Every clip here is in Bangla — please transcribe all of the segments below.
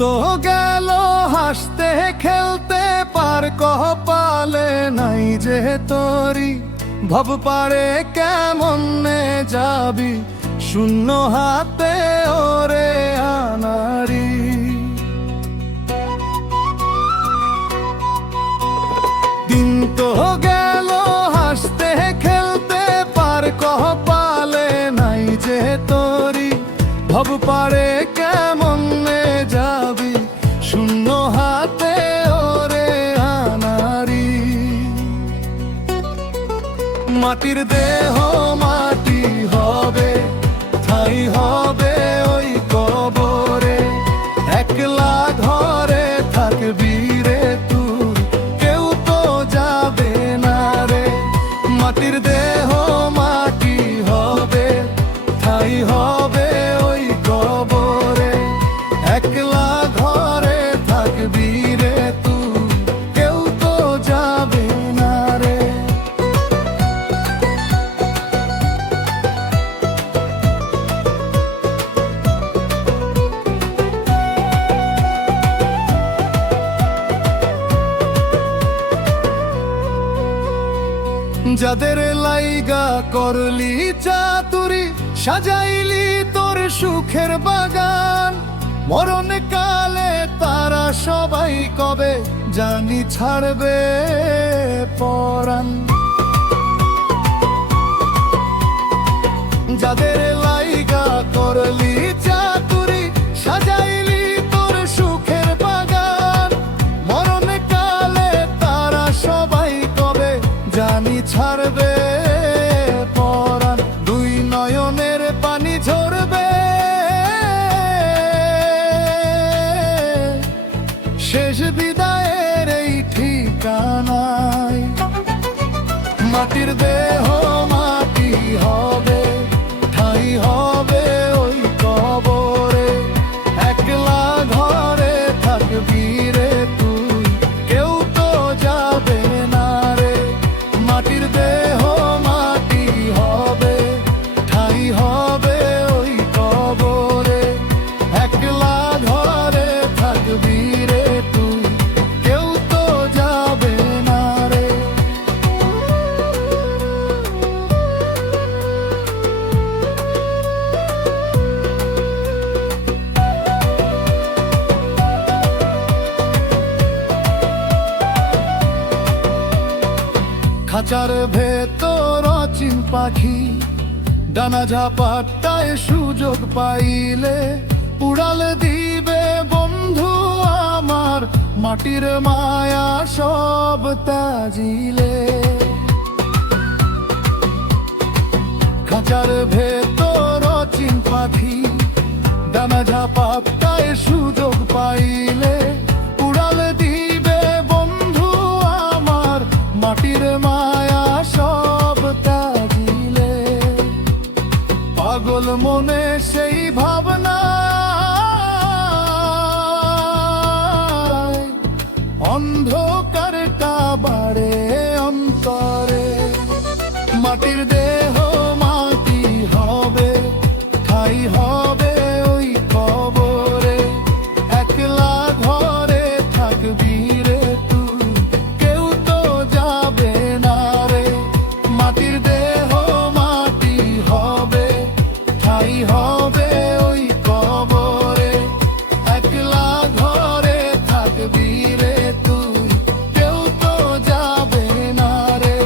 তো গেল হাসতে খেলতে পার কপালে নাই যে তোরি ভব পারে কেমনে যাবি শূন্য হাতে ওরে আনারি। দিন তো গেল হাসতে খেলতে পার কপালে নাই যে তোরি ভব পারে কেমনে যাবি শূন্য হাতে ওরে আনারি। মাটির দেহ মাটি হবে ঠাই হবে ওই কবরে, একলা ঘরে থাকবি রে তুই কেউ তো যাবে না রে। মাটির দেহ মাটি হবে ঠাই হবে ওই কবরে, একলা ঘরে থাকবি রে তুই কেউ তো যাবে না রে। যাদের লাইগা করলি চাতুরি সাজাইলি তোর সুখের বাগান, মরণ কালে তারা সবাই কবে জানি ছাড়বে পরাণ। যাদের লাইগা করলি চাতুরি সাজাইলি তোর সুখের বাগান, মরণ কালে তারা সবাই কবে জানি ছাড়বে পরাণ। দুই নয়নের পানি ঝরবে শেষ বিদায়ের এই ঠিকানায়। মাটির দেহ মাটি হবে ঠাই হবে ওই কবরে, একলা ঘরে থাকবি রে তুই কেউ তো যাবে না রে। মাটির দেহ মাটি হবে ঠাই হবে ওই কবরে, একলা ঘরে থাকবি রে তুই কেউ তো যাবে না রে। খাঁচার ভেতর অচিন পাখি ডানা ঝাপটায় সুযোগ পাইলে উড়াল দিবে বন্ধু আমার মাটির মায়া সব তাজিলে। খাঁচার ভেতর অচিন পাখি ডানা ঝাপটায় সুযোগ পাইলে উড়াল দিবে বন্ধু আমার মাটির মায়া সব তাজিলে। পাগল মনে সেই ভাবনা অন্ধকারটা বাড়ে অন্তরে। মাটির দেহ মাটি হবে ঠাই হবে ওই কবরে, একলা ঘরে থাকবি রে তুই কেউ তো যাবে না রে। মাটির দেহ মাটি হবে ঠাই হবে ওই কবরে, একলা ঘরে থাকবি রে তুই কেউ তো যাবে না রে।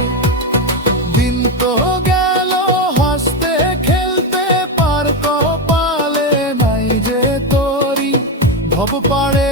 দিন তো গেল হাসতে খেলতে পার কপালে নাই যে তোরি ভব পারে